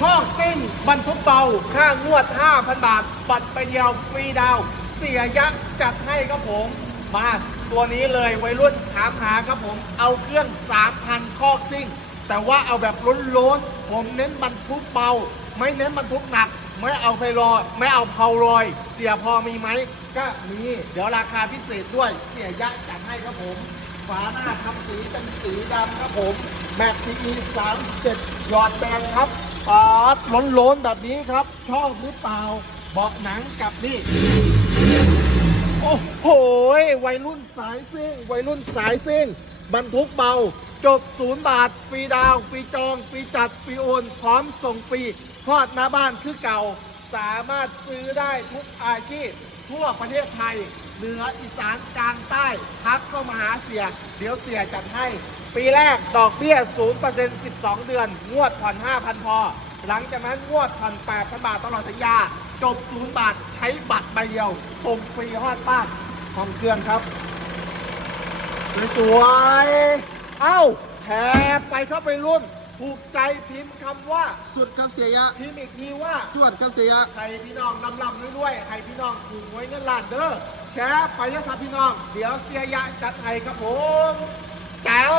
ข้อซิ่งบรรทุกเบา ค่างวด 5,000 บาท บัตรไปเดียวฟรีดาว เสียยักษ์จัดให้ครับผม มาตัวนี้เลยวัยรุ่นถามหาครับผม เอาเครื่อง 3,000ข้อซิ่ง แต่ว่าเอาแบบล้นๆ ผมเน้นบรรทุกเบา ไม่เน้นบรรทุกหนัก ไม่เอาไฟลอยไม่เอาเพาลอย เสียพอมีไหม ก็มี เดี๋ยวราคาพิเศษด้วย เสียยักษ์จัดให้ครับผมฝาหน้าทำสีเป็นสีดำครับผม แม็กทีอีสามเจ็ดหยอดแบนครับ ปาดล้นๆแบบนี้ครับ ชอบหรือเปล่าเบาะหนังกับนี่ โอ้โห วัยรุ่นสายซิ่ง วัยรุ่นสายซิ่ง บรรทุกเบา จบศูนย์บาท ฟรีดาว ฟรีจอง ฟรีจัด ฟรีโอน พร้อมส่งฟรีทอดหน้าบ้านคือเก่า สามารถซื้อได้ทุกอาชีพ ทั่วประเทศไทย เหนืออีสานกลางใต้ทักเข้ามาหาเสีย เดี๋ยวเสียจัดให้ ปีแรกดอกเบี้ย 0% 12 เดือน งวดผ่อน 5,000 พอ หลังจากนั้นงวดผ่อน 8,000 บาทตลอดสัญญา จบ 0 บาท ใช้บัตรใบเดียวส่งฟรีฮอดบ้านห้องเครื่องครับ สวยๆเอ้าแถมไปเข้าไปรุ่น ถูกใจพิมพ์คำว่า สุดครับเสียยะพิมพ์อีกทีว่า จวดครับเสียยะใครพี่น้องลำลำๆด้วยๆใครพี่น้องถูกไว้เงินล้านเด้อแชร์ไปเลยครับพี่น้อง เดี๋ยวเสียยะจัดให้ครับผมแจ๋ว